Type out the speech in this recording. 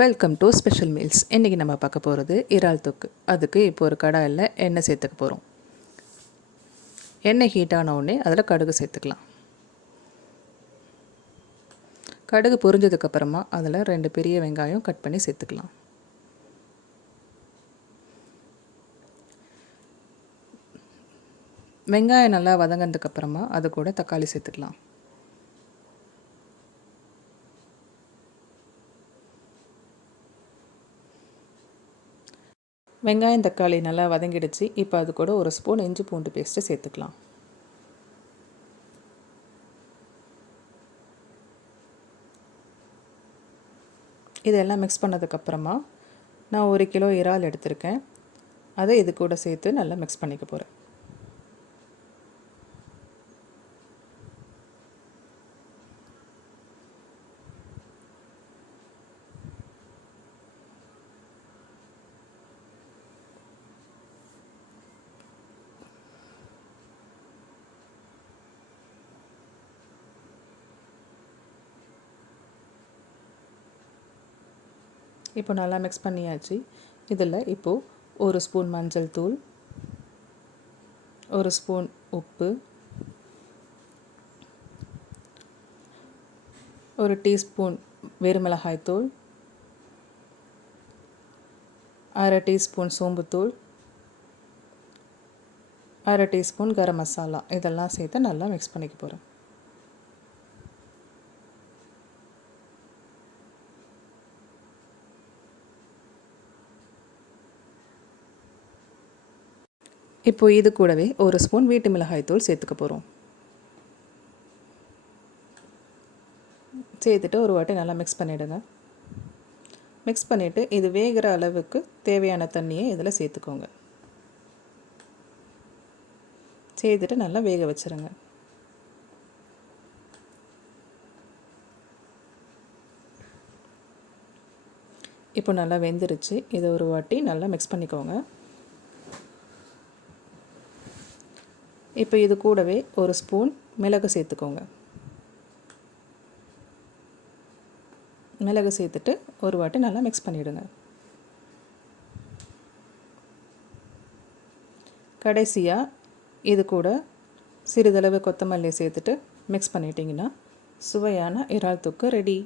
Welcome to special meals. இன்றைக்கி நம்ம பார்க்க போகிறது இறால் தொக்கு. அதுக்கு இப்போ ஒரு கடாயில் எண்ணெய் சேர்த்துக்க போகிறோம். எண்ணெய் ஹீட் ஆன உடனே அதில் கடுகு சேர்த்துக்கலாம். கடுகு பொரிஞ்சதுக்கப்புறமா அதில் 2 பெரிய வெங்காயம் கட் பண்ணி சேர்த்துக்கலாம். வெங்காயம் நல்லா வதங்கினதுக்கப்புறமா அது கூட தக்காளி சேர்த்துக்கலாம். வெங்காயம் தக்காளி நல்லா வதங்கிடுச்சு. இப்போ அது கூட 1 ஸ்பூன் இஞ்சி பூண்டு பேஸ்ட்டு சேர்த்துக்கலாம். இதெல்லாம் மிக்ஸ் பண்ணதுக்கப்புறமா நான் 1 கிலோ இறால் எடுத்திருக்கேன். அதை இது கூட சேர்த்து நல்லா மிக்ஸ் பண்ணிக்க போகிறேன். இப்போ நல்லா மிக்ஸ் பண்ணியாச்சு. இதில் இப்போது 1 ஸ்பூன் மஞ்சள் தூள், 1 ஸ்பூன் உப்பு, 1 டீஸ்பூன் வெறுமிளகாய் தூள், 1/2 டீஸ்பூன் சோம்புத்தூள், 1/2 டீஸ்பூன் கரம் மசாலா இதெல்லாம் சேர்த்து நல்லா மிக்ஸ் பண்ணிக்க போகிறேன். இப்போது இது கூடவே 1 ஸ்பூன் வீட்டு மிளகாய் தூள் சேர்த்துக்க போகிறோம். சேர்த்துட்டு ஒரு வாட்டி நல்லா மிக்ஸ் பண்ணிவிடுங்க. மிக்ஸ் பண்ணிவிட்டு இது வேகிற அளவுக்கு தேவையான தண்ணியை இதில் சேர்த்துக்கோங்க. சேர்த்துட்டு நல்லா வேக வச்சுருங்க. இப்போ நல்லா வெந்துருச்சு. இதை ஒரு வாட்டி நல்லா மிக்ஸ் பண்ணிக்கோங்க. இப்போ இது கூடவே 1 ஸ்பூன் மிளகு சேர்த்துக்கோங்க. மிளகு சேர்த்துட்டு ஒரு வாட்டி நல்லா மிக்ஸ் பண்ணிவிடுங்க. கடைசியாக இது கூட சிறிதளவு கொத்தமல்லி சேர்த்துட்டு மிக்ஸ் பண்ணிட்டீங்கன்னா சுவையான இறால் தொக்கு ரெடி.